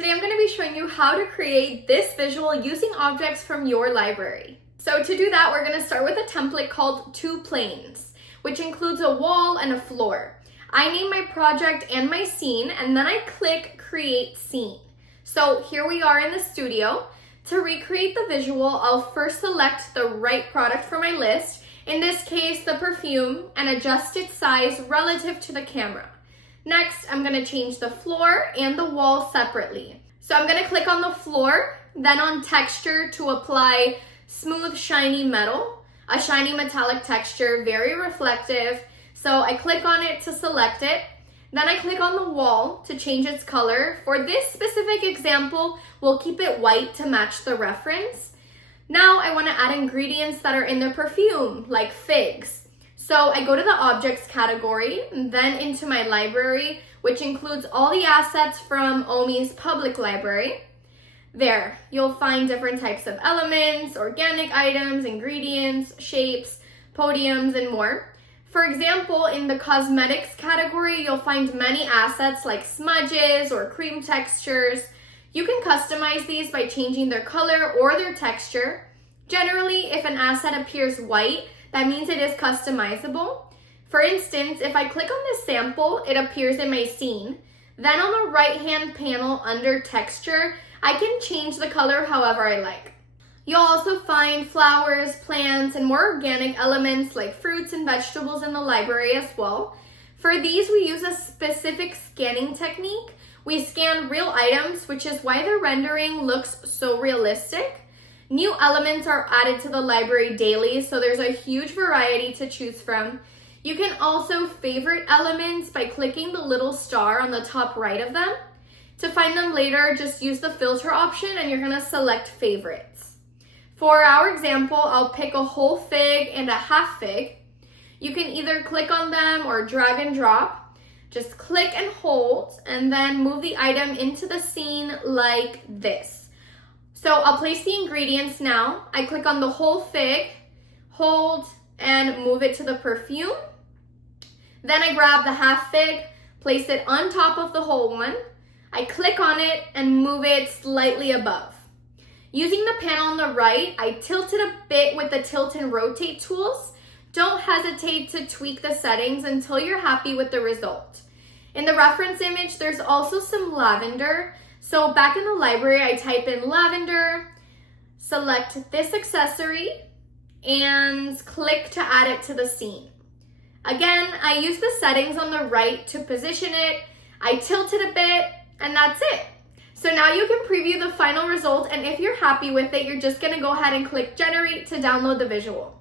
Today I'm going to be showing you how to create this visual using objects from your library. So to do that, we're going to start with a template called Two Planes, which includes a wall and a floor. I name my project and my scene, and then I click Create Scene. So here we are in the studio. To recreate the visual, I'll first select the right product for my list, in this case the perfume, and adjust its size relative to the camera. Next, I'm going to change the floor and the wall separately. So I'm going to click on the floor, then on texture to apply smooth shiny metal, a shiny metallic texture, very reflective. So I click on it to select it. Then I click on the wall to change its color. For this specific example, we'll keep it white to match the reference. Now I want to add ingredients that are in the perfume, like figs. So I go to the objects category, then into my library, which includes all the assets from Omi's public library. There, you'll find different types of elements, organic items, ingredients, shapes, podiums, and more. For example, in the cosmetics category, you'll find many assets like smudges or cream textures. You can customize these by changing their color or their texture. Generally, if an asset appears white, that means it is customizable. For instance, if I click on this sample, it appears in my scene. Then on the right-hand panel under texture, I can change the color however I like. You'll also find flowers, plants, and more organic elements like fruits and vegetables in the library as well. For these, we use a specific scanning technique. We scan real items, which is why the rendering looks so realistic. New elements are added to the library daily, so there's a huge variety to choose from. You can also favorite elements by clicking the little star on the top right of them. To find them later, just use the filter option and you're going to select favorites. For our example, I'll pick a whole fig and a half fig. You can either click on them or drag and drop. Just click and hold and then move the item into the scene like this. So I'll place the ingredients now. I click on the whole fig, hold, and move it to the perfume. Then I grab the half fig, place it on top of the whole one. I click on it and move it slightly above. Using the panel on the right, I tilt it a bit with the tilt and rotate tools. Don't hesitate to tweak the settings until you're happy with the result. In the reference image, there's also some lavender. So back in the library, I type in lavender, select this accessory, and click to add it to the scene. Again, I use the settings on the right to position it. I tilt it a bit, and that's it. So now you can preview the final result, and if you're happy with it, you're just gonna go ahead and click generate to download the visual.